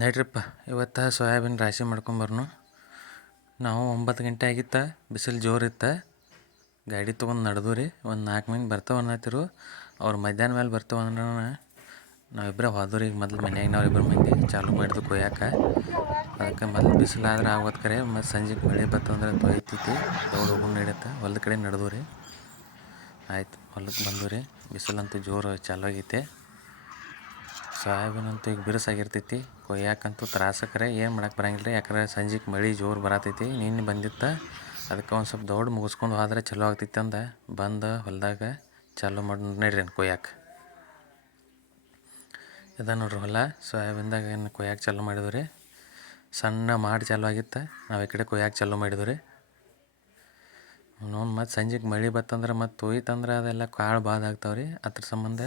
ನಡ್ರಿಪ್ಪ ಇವತ್ತು ಸೋಯಾಬೀನ್ ರಾಶಿ ಮಾಡ್ಕೊಂಬರ್ನು. ನಾವು 9 ಗಂಟೆ ಆಗಿತ್ತು, ಬಿಸಿಲು ಜೋರಿತ್ತು. ಗಾಡಿ ತೊಗೊಂಡು ನಡೆದು ರೀ. ಒಂದು 4 ಮಂದಿ ಬರ್ತಾವೆ ಅನ್ನತ್ತಿರು. ಅವ್ರು ಮಧ್ಯಾಹ್ನ ಮೇಲೆ ಬರ್ತಾವೆ ಅಂದ್ರೆ ನಾವಿಬ್ಬರೇ ಹೋದ್ರಿ. ಈಗ ಮೊದಲು ಮನ್ಯಾಗಿನವ್ರು 2 ಮಂದಿ ಚಾಲೂ ಮಾಡಿದ್ದು ಕೊಯ್ಯಾಕೆ. ಅದಕ್ಕೆ ಮೊದಲು ಬಿಸಿಲಾದ್ರೆ ಆಗೋದು ಕರೆ, ಮತ್ತು ಸಂಜೆಗೆ ಮಳೆ ಬತ್ತಂದ್ರೆ ತೊಯ್ತೈತಿ, ದೌಡ್ ಹೋಗೋಣ ನಡೀತೆ. ಹೊಲದ ಕಡೆ ನಡೆದು ರೀ. ಆಯ್ತು, ಹೊಲಕ್ಕೆ ಬಂದು ರೀ. ಬಿಸಿಲಂತೂ ಜೋರು ಚಾಲು ಆಗೈತೆ. ಸೋಯಾಬೀನ್ ಅಂತೂ ಈಗ ಬಿರುಸಾಗಿರ್ತೈತಿ. ಕೊಯ್ಯಾಕಂತೂ ತ್ರಾಸಕರೆ, ಏನು ಮಾಡಕ್ಕೆ ಬರಂಗಿಲ್ಲ ರೀ. ಯಾಕಂದ್ರೆ ಸಂಜೆಗೆ ಮಳೆ ಜೋರು ಬರತೈತಿ. ನಿನ್ನೆ ಬಂದಿತ್ತು, ಅದಕ್ಕೆ ಒಂದು ಸ್ವಲ್ಪ ದೌಡ್ ಮುಗಿಸ್ಕೊಂಡು ಹೋದ್ರೆ ಚಲೋ ಆಗ್ತೈತಿ ಅಂದ ಬಂದು ಹೊಲದಾಗ ಚಾಲೂ ಮಾಡಿ ನಡ್ರಿ ಕೊಯ್ಯಾಕೆ. ಇದು ನೋಡ್ರಿ ಹೊಲ. ಸೋಯಾಬೀನ್ದಾಗ ಏನು ಕೊಯ್ಯಾಕೆ ಚಾಲೂ ಮಾಡಿದ್ವಿ ರೀ. ಸಣ್ಣ ಮಾಡಿ ಚಾಲೂ ಆಗಿತ್ತು, ನಾವು ಈ ಕಡೆ ಕೊಯ್ಯಾಕೆ ಚಾಲೂ ಮಾಡಿದ್ವಿ ರೀ. ಮತ್ತು ಸಂಜೆಗೆ ಮಳೆ ಬತ್ತಂದ್ರೆ ಮತ್ತು ತೊಯ್ತಂದ್ರೆ ಅದೆಲ್ಲ ಕಾಳು ಬಾದ್ ಆಗ್ತಾವೆ ರೀ. ಅದ್ರ ಸಂಬಂಧ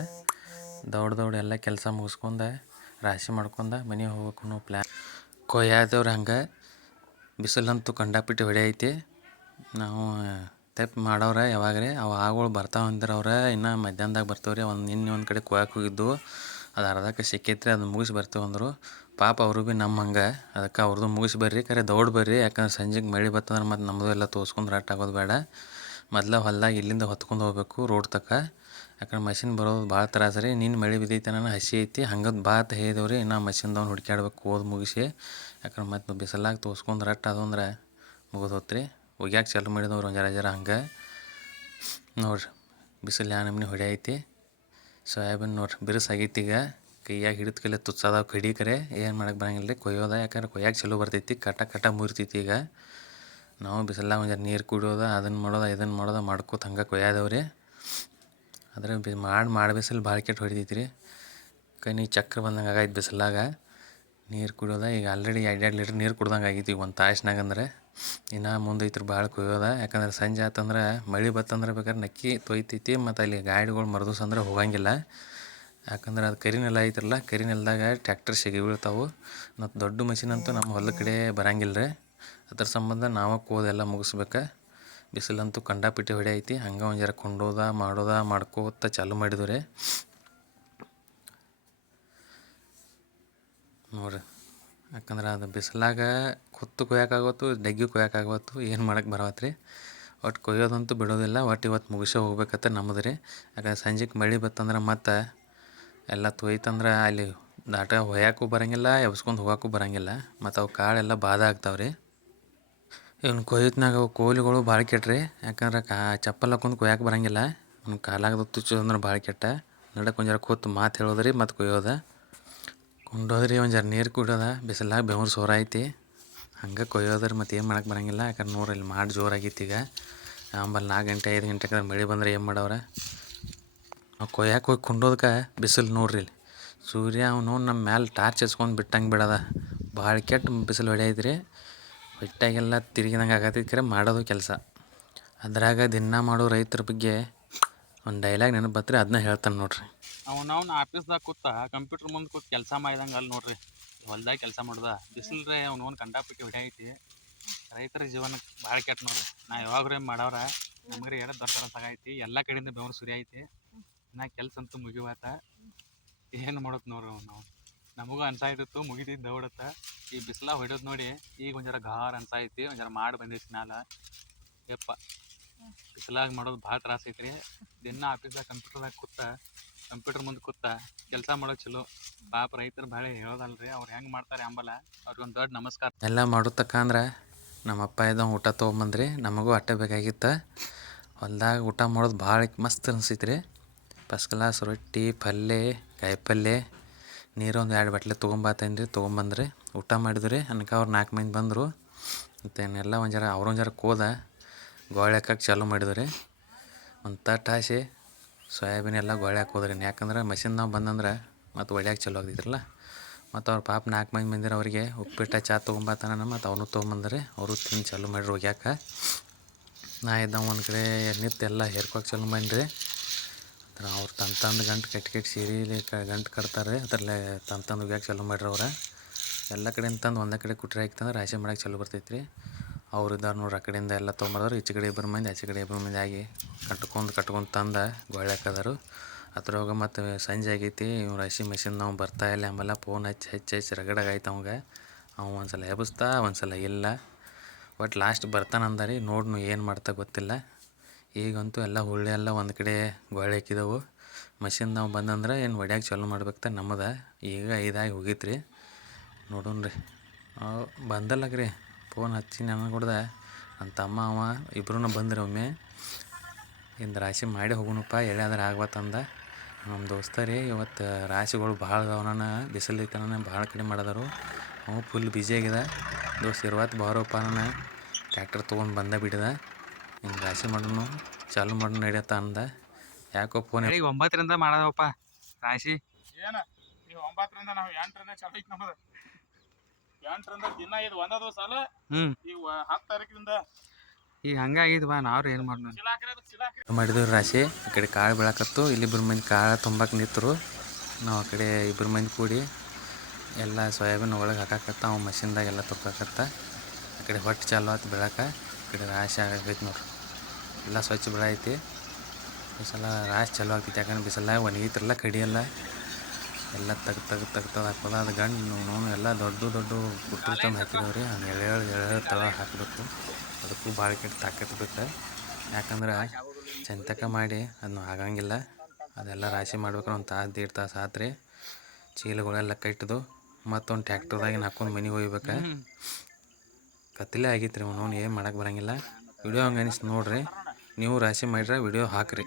ದೌಡ್ ಎಲ್ಲ ಕೆಲಸ ಮುಗಿಸ್ಕೊಂಡು ರಾಶಿ ಮಾಡ್ಕೊಂಡು ಮನೆಗೆ ಹೋಗ್ಬೇಕು ಅನ್ನೋ ಪ್ಲ್ಯಾನ್. ಕೊಯ್ಯಾದವ್ರು ಹಂಗೆ ಬಿಸಿಲಂತೂ ಕಂಡಾಪಿಟ್ಟು ಹೊಡೆಯೈತಿ. ನಾವು ತೆಪ್ಪು ಮಾಡೋರೆ ಯಾವಾಗ ರೀ, ಅವು ಆಗಳು ಬರ್ತಾವೆ ಅಂದ್ರೆ ಅವ್ರೆ ಇನ್ನೂ ಮಧ್ಯಾಹ್ನದಾಗ ಬರ್ತಾವೆ ರೀ. ನಿನ್ನೆ ಒಂದು ಕಡೆ ಕೊಯ್ಯಾಕೆ ಹೋಗಿದ್ದು, ಅದು ಅರ್ಧಕ್ಕೆ ಸಿಕ್ಕೈತ್ರಿ. ಅದನ್ನ ಮುಗಿಸಿ ಬರ್ತೀವಿ ಅಂದರು. ಪಾಪ ಅವರು ಭೀ ನಮ್ಮ ಹಂಗೆ. ಅದಕ್ಕೆ ಅವ್ರದ್ದು ಮುಗಿಸಿ ಬರ್ರಿ, ಖರೆ ದೌಡ್ ಬರ್ರಿ. ಯಾಕಂದ್ರೆ ಸಂಜೆಗೆ ಮಳೆ ಬತ್ತಂದ್ರೆ ಮತ್ತು ನಮ್ಮದು ಎಲ್ಲ ತೋರಿಸ್ಕೊಂಡು ರಟ್ ಆಗೋದು ಬೇಡ. ಮೊದಲು ಹೊಲ್ದಾಗ ಇಲ್ಲಿಂದ ಹೊತ್ಕೊಂಡು ಹೋಗ್ಬೇಕು ರೋಡ್ ತಕ್ಕ. ಯಾಕಂದ್ರೆ ಮಷಿನ್ ಬರೋದು ಭಾಳ ತ್ರಾಸ ರೀ. ನಿನ್ನೆ ಮಳೆ ಬಿದ್ದೈತೆ, ನಾನು ಹಸಿ ಐತಿ ಹಂಗದು ಬಾತ್ ಹೇಳಿದೆವು ರೀ. ಇನ್ನು ಮಷಿನ್ದವ್ನು ಹುಡುಕ್ಯಾಡ್ಬೇಕು ಓದ್ ಮುಗಿಸಿ. ಯಾಕಂದ್ರೆ ಮತ್ತು ಬಿಸಿಲಾಗ ತೋರಿಸ್ಕೊಂಡು ರಟ್ ಅದು ಅಂದ್ರೆ ಮುಗಿದು ಹೋತ್ರಿ. ಒಗ್ಯಾಕೆ ಚಾಲು ಮಾಡಿದವ್ರು ಒಂದು ಜರ ಹಂಗೆ ನೋಡ್ರಿ. ಬಿಸಿಲು ಯಾವ ನಮ್ನಿ ಹೊಡೆಯೈತಿ. ಸೋಯಾಬೀನ್ ನೋಡ್ರಿ ಬಿರುಸಾಗೈತಿ. ಈಗ ಕೈಯಾಗ ಹಿಡಿದ ಕೈಲೆ ತುಚ್ಚದಾವ ಕಡಿ ಕರೆ, ಏನು ಮಾಡಕ್ಕೆ ಬರಂಗಿಲ್ಲ ರೀ. ಕೊಯ್ಯೋದ ಯಾಕಂದ್ರೆ ಕೊಯ್ಯಾಕೆ ಚಲೋ ಬರ್ತೈತಿ. ಕಟ ಮುರಿತೈತಿ. ಈಗ ನಾವು ಬಿಸಿಲಾಗ ಒಂದು ಜರ ನೀರು ಕುಡಿಯೋದ, ಅದನ್ನು ಮಾಡೋದ ಇದನ್ನು ಮಾಡೋದ ಮಾಡ್ಕೋತ ಹಂಗೆ ಕೊಯ್ಯಾದವ್ರಿ. ಆದರೆ ಮಾಡಿ ಬಿಸಿಲು ಭಾಳ ಕೆಟ್ಟು ಹೊಡಿತೈತಿ ರೀ. ಕೈ ಚಕ್ರ ಬಂದಂಗೆ ಆಗೈತೆ ಬಿಸಿಲಾಗ. ನೀರು ಕುಡಿಯೋದ ಈಗ ಆಲ್ರೆಡಿ 2 ಲೀಟ್ರ್ ನೀರು ಕುಡ್ದಂಗೆ ಆಗೈತಿ ಈಗ ಒಂದು ತಾಸ್ನಾಗ. ಅಂದ್ರೆ ಇನ್ನು ಮುಂದೆ ಐತ್ರಿ ಭಾಳ ಕೊಯ್ಯೋದ. ಯಾಕಂದ್ರೆ ಸಂಜೆ ಆತಂದ್ರೆ ಮಳೆ ಬತ್ತಂದ್ರೆ ಬೇಕಾದ್ರೆ ನಕ್ಕಿ ತೊಯ್ತೈತಿ. ಮತ್ತು ಅಲ್ಲಿ ಗಾಡಿಗಳು ಮರದೂಸ ಅಂದ್ರೆ ಹೋಗಂಗಿಲ್ಲ. ಯಾಕಂದ್ರೆ ಅದು ಕರಿ ನೆಲ ಐತ್ರಲ್ಲ, ಕರಿ ನೆಲದಾಗ ಟ್ಯಾಕ್ಟರ್ ಸಿಗಿ ಬೀಳ್ತಾವೆ. ಮತ್ತು ದೊಡ್ಡ ಮಷಿನ್ ಅಂತೂ ನಮ್ಮ ಹೊಲದ ಕಡೆ ಬರಂಗಿಲ್ಲ ರೀ. ಅದ್ರ ಸಂಬಂಧ ನಾವು ಕೋದೆಲ್ಲ ಮುಗಿಸ್ಬೇಕು. ಬಿಸಿಲಂತೂ ಕಂಡಾಪಿಟ್ಟು ಹೊಡೆಯೈತಿ. ಹಂಗೆ ಒಂದು ಜರ ಕೊಂಡೋದ ಮಾಡ್ಕೋತ ಚಾಲೂ ಮಾಡಿದ್ವಿ ರೀ. ನೋಡಿರಿ, ಯಾಕಂದ್ರೆ ಅದು ಬಿಸಿಲಾಗ ಕುತ್ತು ಕೊಯ್ಯೋಕ್ಕಾಗತ್ತು, ಡಗ್ಗಿ ಕೊಯ್ಯೋಕ್ಕಾಗತ್ತು, ಏನು ಮಾಡಕ್ಕೆ ಬರವತ್ತು ರೀ. ಒಟ್ಟು ಕೊಯ್ಯೋದಂತೂ ಬಿಡೋದಿಲ್ಲ. ಒಟ್ಟು ಇವತ್ತು ಮುಗಿಸೇ ಹೋಗ್ಬೇಕತ್ತ ನಮ್ಮದು ರೀ. ಯಾಕಂದ್ರೆ ಸಂಜೆಗೆ ಮಳೆ ಬತ್ತಂದ್ರೆ ಮತ್ತು ಎಲ್ಲ ತೊಯ್ತಂದ್ರೆ ಅಲ್ಲಿ ದಾಟ ಹೊಯ್ಯಾಕೂ ಬರೋಂಗಿಲ್ಲ, ಎಬ್ಸ್ಕೊಂಡು ಹೋಗೋಕ್ಕೂ ಬರೋಂಗಿಲ್ಲ. ಮತ್ತು ಅವು ಕಾಳೆಲ್ಲ ಬಾಧ ಆಗ್ತಾವೆ ರೀ. ಇವ್ನು ಕೊಯ್ಯತ್ನಾಗ ಅವು ಕೋಲಿಗಳು ಭಾಳ ಕೆಟ್ರಿ. ಯಾಕಂದ್ರೆ ಚಪ್ಪಲ್ ಹಾಕೊಂಡು ಕೊಯ್ಯಾಕೆ ಬರೋಂಗಿಲ್ಲ. ಅವ್ನು ಕಾಲಾಗದು ತುಚ್ಚೋದಂದ್ರೆ ಭಾಳ ಕೆಟ್ಟ. ನಡಕ್ಕೆ ಒಂದು ಜರ ಕೂತು ಮಾತು ಹೇಳೋದ್ರಿ ಮತ್ತು ಕೊಯ್ಯೋದ. ಕೊಂಡೋದ್ರಿ ಒಂದು ಜರ ನೀರು ಕುಡಿಯೋದ. ಬಿಸಿಲಾಗ ಬೆವರು ಸೋರೈತಿ. ಹಂಗೆ ಕೊಯ್ಯೋದ್ರಿ ಮತ್ತು ಏನು ಮಾಡಕ್ಕೆ ಬರೋಂಗಿಲ್ಲ. ಯಾಕಂದ್ರೆ ನೋಡ್ರಿ ಇಲ್ಲಿ ಮಾಡಿ ಜೋರಾಗೈತಿ. ಈಗ ಆಂಬಲ್ಲಿ 4 ಗಂಟೆ 5 ಗಂಟೆಗೆ ಮಳೆ ಬಂದರೆ ಏನು ಮಾಡವ್ರೆ. ನಾವು ಕೊಯ್ಯಾಕೆ ಹೋಗಿ ಕೊಂಡೋದಕ್ಕೆ ಬಿಸಿಲು ನೋಡ್ರಿ. ಇಲ್ಲಿ ಸೂರ್ಯ ಅವನು ನಮ್ಮ ಮ್ಯಾಲೆ ಟಾರ್ಚ್ ಹಚ್ಕೊಂಡು ಬಿಟ್ಟಂಗೆ ಬಿಡೋದ. ಭಾಳ ಕೆಟ್ಟ ಬಿಸಿಲು ಹೊಡೆಯೈತ್ರಿ. ಹೊಟ್ಟಾಗೆಲ್ಲ ತಿರುಗಿದಂಗೆ ಆಗತೈತಿ. ಕರೆ ಮಾಡೋದು ಕೆಲಸ. ಅದ್ರಾಗ ದಿನ ಮಾಡೋ ರೈತರ ಬಗ್ಗೆ ಒಂದು ಡೈಲಾಗ್ ನೆನಪು ಬತ್ರಿ, ಅದನ್ನ ಹೇಳ್ತಾನೆ ನೋಡ್ರಿ. ಅವ್ನು ಆಫೀಸ್ದಾಗ ಕೂತ ಕಂಪ್ಯೂಟರ್ ಮುಂದೆ ಕೂತ್ ಕೆಲಸ ಮಾಡಿದಂಗೆ ಅಲ್ಲಿ ನೋಡ್ರಿ. ಹೊಲ್ದಾಗ ಕೆಲಸ ಮಾಡೋದ ಬಿಸಿಲು ರೀ. ಅವ್ನು ಕಂಡಾಪಟ್ಟಿ ಹೊಡೆಯೈತಿ. ರೈತರ ಜೀವನಕ್ಕೆ ಭಾಳ ಕೆಟ್ಟ ನೋಡ್ರಿ. ನಾ ಯಾವಾಗ್ರಿ ಮಾಡವ್ರ ನಮ್ಗೆ ರೀ ದೊಡ್ಡ ಸಾಗೈತಿ. ಎಲ್ಲ ಕಡೆಯಿಂದ ಬೆವರು ಸುರಿ ಐತಿ. ಇನ್ನು ಕೆಲಸ ಅಂತೂ ಮುಗಿವಾತ. ಏನು ಮಾಡೋದು ನೋಡ್ರಿ ನಾವು. ನಮಗೂ ಅನ್ಸಾಯ್ತಿತ್ತು ಮುಗಿದಿದ್ದು ದೌಡತ್ತ. ಈ ಬಿಸಿಲ ಹೊಡೆಯೋದು ನೋಡಿ ಈಗ ಒಂದು ಜರ ಗಾರ್ ಅನ್ಸಾಯ್ತಿ. ಒಂದು ಜರ ಮಾಡಿ ಬಂದೈತಿ ಮ್ಯಾಲ. ಯಪ್ಪ ಬಿಸಿಲಾಗ ಮಾಡೋದು ಭಾಳ ತ್ರಾಸ ಐತ್ರಿ. ದಿನ ಆಫೀಸ್ದಾಗ ಕಂಪ್ಯೂಟರ್ ಮುಂದೆ ಕೂತ ಕೆಲಸ ಮಾಡೋದು ಚಲೋ. ಪಾಪ ರೈತರು ಭಾಳ ಹೇಳೋದಲ್ರಿ. ಅವ್ರು ಹೆಂಗೆ ಮಾಡ್ತಾರೆ ಅಂಬಲ್ಲ. ಅವ್ರಿಗೊಂದು ದೊಡ್ಡ ನಮಸ್ಕಾರ. ಎಲ್ಲ ಮಾಡೋತಕ್ಕ ಅಂದ್ರೆ ನಮ್ಮ ಅಪ್ಪ ಇದ್ದ ಊಟ ತೊಗೊಂಬಂದ್ರಿ. ನಮಗೂ ಅಟ್ಟೆ ಬೇಕಾಗಿತ್ತು. ಹೊಲ್ದಾಗ ಊಟ ಮಾಡೋದು ಭಾಳ ಮಸ್ತ್ ಅನ್ಸೈತೆ ರೀ. ಫಸ್ಟ್ ಕ್ಲಾಸ್ ರೊಟ್ಟಿ ಪಲ್ಯ ಕಾಯಿಪಲ್ಯ ನೀರು ಒಂದು 2 ಬಟ್ಲೆ ತೊಗೊಂಬಂದ್ರಿ. ಊಟ ಮಾಡಿದ್ರಿ. ಅನ್ಕ ಅವ್ರು 4 ಮಂದಿ ಬಂದರು. ಮತ್ತೇನೆಲ್ಲ ಒಂದು ಜರ ಅವ್ರೊಂದು ಜರ ಕೋದ ಗೋಳೆ ಹಾಕಕ್ಕೆ ಚಾಲೂ ಮಾಡಿದ್ರಿ. ಒಂದು ತಟ್ಟು ಹಾಸಿ ಸೋಯಾಬೀನ್ ಎಲ್ಲ ಗೋಳೆ ಹಾಕೋದ್ರಿ. ಯಾಕಂದ್ರೆ ಮಷಿನ್ದಾಗ ಬಂದಂದ್ರೆ ಮತ್ತು ಒಡ್ಯಾಕೆ ಚಲೋ ಆಗ್ತೈತ್ರಲ್ಲ. ಮತ್ತು ಅವ್ರ ಪಾಪ 4 ಮಂದಿ ಬಂದಿರ ಅವರಿಗೆ ಉಪ್ಪಿಟ್ಟು ಚಾ ತೊಗೊಂಬತ್ತಾನ. ಮತ್ತು ಅವನು ತೊಗೊಂಬಂದ್ರಿ. ಅವರು ತಿಂದು ಚಾಲೂ ಮಾಡಿರಿ ಒಗ್ಯಾಕೆ. ನಾ ಇದ್ದ ಒಂದು ಕಡೆ ನಿಂತು ಎಲ್ಲ ಹೇರ್ಕೊಳಕ್ಕೆ ಚಾಲೂ ಮಾಡಿರಿ. ಅವ್ರು ತಂದು ಗಂಟು ಕಟ್ಟಿ ಸೀರೆಲಿ ಗಂಟು ಕಟ್ತಾರೆ. ಅದರಲ್ಲೇ ತಂದು ಒಗ್ಯಾಕೆ ಚಾಲೂ ಮಾಡ್ರಿ. ಅವ್ರು ಎಲ್ಲ ಕಡೆಯಿಂದ ತಂದು ಒಂದೇ ಕಡೆ ಕುಟ್ರಿ ಹಾಕ್ತಂದ್ರೆ ರಾಶಿ ಮಾಡೋಕೆ ಚಾಲೂ ಬರ್ತೈತೆ ರೀ. ಅವ್ರು ಇದ್ದಾರೆ ನೋಡ್ರಿ. ಆ ಕಡೆಯಿಂದ ಎಲ್ಲ ತೊಗೊಂಬರೋರು. ಈಚೆ ಕಡೆ 2 ಮಂದಿ ಆಚೆ ಕಡೆ 2 ಮಂದಿ ಆಗಿ ಕಟ್ಕೊಂಡು ತಂದು ಗೋಳೆ ಹಾಕೋದಾರು. ಅದ್ರೊಳಗೆ ಮತ್ತು ಸಂಜೆ ಆಗೈತಿ ಇವ್ ರಾಶಿ ಮೆಷಿನ್ ನಾವು ಬರ್ತಾ ಇಲ್ಲ ಆಮೇಲೆ ಫೋನ್ ಹಚ್ಚಿ ರಗಡಾಗೈತೆ ಅವಂಗೆ ಅವ ಒಂದ್ಸಲ ಎಬ್ಬಿಸ್ತಾ ಒಂದ್ಸಲ ಇಲ್ಲ ಒಟ್ಟು ಲಾಸ್ಟ್ ಬರ್ತಾನೆ ಅಂದಾರಿ ನೋಡ್ನು ಏನು ಮಾಡ್ತಾ ಗೊತ್ತಿಲ್ಲ. ಈಗಂತೂ ಎಲ್ಲ ಹುಳ್ಳಿ ಎಲ್ಲ ಒಂದು ಕಡೆ ಗೊಳೆ ಹಾಕಿದವು. ಮಷಿನ್ ನಾವು ಬಂದಂದ್ರೆ ಏನು ಹೊಡ್ಯಾಕೆ ಚಾಲು ಮಾಡ್ಬೇಕು ನಮ್ಮದ. ಈಗ 5 ಆಗಿ ಹೋಗೈತೆ ರೀ. ನೋಡೋಣ ರೀ ಬಂದಲ್ಲಗ್ರಿ ಫೋನ್ ಹಚ್ಚಿ ನನಗೆ ಕೊಡ್ದ ನನ್ನ ತಮ್ಮ ಅವ ಇಬ್ಬರೂ ಬಂದ್ರಿ ಒಮ್ಮೆ ಇಂದು ರಾಶಿ ಮಾಡಿ ಹೋಗೋಣಪ್ಪ ಎಳ್ಯಾದ್ರೆ ಆಗ್ಬತ್ತಂದ. ನಮ್ಮ ದೋಸ್ತ ರೀ ಇವತ್ತು ರಾಶಿಗಳು ಭಾಳ ಅದಾವನ ಬಿಸಿಲೈತೆ ಭಾಳ ಕಡಿಮೆ ಮಾಡಿದಾರು. ಅವು ಫುಲ್ ಬ್ಯುಸಿ ಆಗಿದೆ. ದೋಸ್ತ ಇರುವತ್ತು ಬಾರಪ್ಪ ನಾನು ಟ್ಯಾಕ್ಟರ್ ತೊಗೊಂಡು ಬಂದ ಬಿಡಿದ ಹಿಂಗೆ ರಾಶಿ ಮಾಡೋನು ಚಾಲು ಮಾಡೋಣ ನಡಿಯತ್ತ ಅಂದ. ಯಾಕೋ ಫೋನ್ 9ರಿಂದ ಮಾಡೋದಪ್ಪ ರಾಶಿ. ಏನ ನೀವು 9ರಿಂದ ನಾವು 8ರಿಂದ ಚಾಲು ಐತಿ ನಮ್ಮದು. 8ರಿಂದ ದಿನ ಇದು ಒಂದ ದಿವಸ ಅಲ್ಲ. ಈಗ 10 ತಾರೀಕಿಂದ ಈಗ ಹಂಗಾಗಿದ್ವಾ ನಾವ್ರು ಏನು ಮಾಡೋಣ ಮಾಡಿದ್ವಿ ರಾಶಿ. ಈ ಕಡೆ ಕಾಳು ಬೆಳಕತ್ತು ಇಲ್ಲಿಬ್ಬರು ಮಂದಿ ಕಾಳು ತುಂಬಕ್ಕೆ ನಿಂತರು. ನಾವು ಆ ಕಡೆ ಇಬ್ಬರು ಮಂದಿ ಕೂಡಿ ಎಲ್ಲ ಸೋಯಾಬೀನ್ ಒಳಗೆ ಹಾಕಾಕತ್ತ ಅವ ಮಷಿನ್ದಾಗ ಎಲ್ಲ ತೊಕ್ಕಾಕತ್ತ. ಆ ಕಡೆ ಹೊಟ್ಟೆ ಚಾಲು ಆಯ್ತು ಬೆಳಕ. ಈ ಕಡೆ ರಾಶಿ ಆಗೈತೆ ನೋಡ್ರಿ ಎಲ್ಲ ಸ್ವಚ್ಛ ಬೆಳೆ ಐತಿ. ಈ ಸಲ ರಾಶಿ ಚಾಲು ಆಗ್ತೈತಿ ಯಾಕಂದ್ರೆ ಬಿಸಿಲ ಒಣಗೈತಿರಲ್ಲ ಕಡಿಯಲ್ಲ ಎಲ್ಲ ತೆಗ್ದು ಹಾಕೋದ. ಅದು ಗಂಡು ನೋವು ಎಲ್ಲ ದೊಡ್ಡ ಪುಟ್ಟಿ ತಂದು ಹಾಕಿದವ್ರಿ. ಹಂಗೆ ಎಳೆ ತಳ ಹಾಕಬೇಕು. ಅದಕ್ಕೂ ಭಾಳ ಕೆಟ್ಟ ತಾಕತ್ತು ಬೇಕು ಯಾಕಂದ್ರೆ ಚಂತಕ ಮಾಡಿ ಅದನ್ನು ಆಗಂಗಿಲ್ಲ. ಅದೆಲ್ಲ ರಾಶಿ ಮಾಡ್ಬೇಕಾರೆ ಒಂದು ತಾಸು 1.5 ತಾಸು ಆತ್ರಿ. ಚೀಲಗಳೆಲ್ಲ ಕಟ್ಟಿದು ಮತ್ತೊಂದು ಟ್ಯಾಕ್ಟರ್ದಾಗಿನ ಹಾಕೊಂಡು ಮನೆಗೆ ಹೋಗ್ಬೇಕು. ಕತ್ತಲೆ ಆಗೈತೆ ರೀ ಅವನು ಏನು ಮಾಡೋಕೆ ಬರೋಂಗಿಲ್ಲ. ವಿಡಿಯೋ ಹಂಗೆ ಅನಿಸ್ತು ನೋಡ್ರಿ. ನೀವು ರಾಶಿ ಮಾಡಿದ್ರೆ ವಿಡಿಯೋ ಹಾಕ್ರಿ.